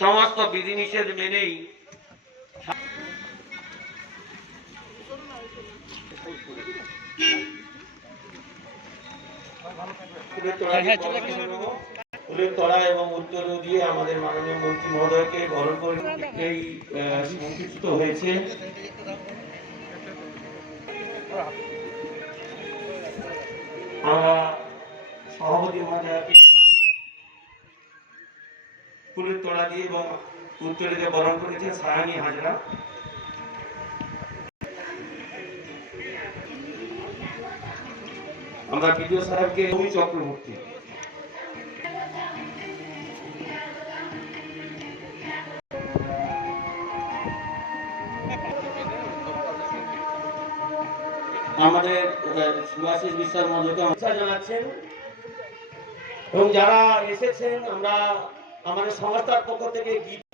সমস্ত বিধিনিষেধ মেনেই ফুলের তলা এবং উত্তর দিয়ে আমাদের মাননীয় মন্ত্রী মহোদয়কে বরণ করে এই সংযুক্ত হয়েছে। আমরা সভাপতি মহোদয়কে ফুলের তলা দিয়ে এবং উত্তরে দিয়ে বরণ করেছে সায়ানী হাজরা। আমরা বিডিও সাহেবকে রবি চক্রবর্তী আমাদের সুভাষিস বিশ্বাস মহোদয়কে আমন্ত্রণ জানাচ্ছেন এবং যারা এসেছেন আমরা আমাদের সংস্থার পক্ষ থেকে গীত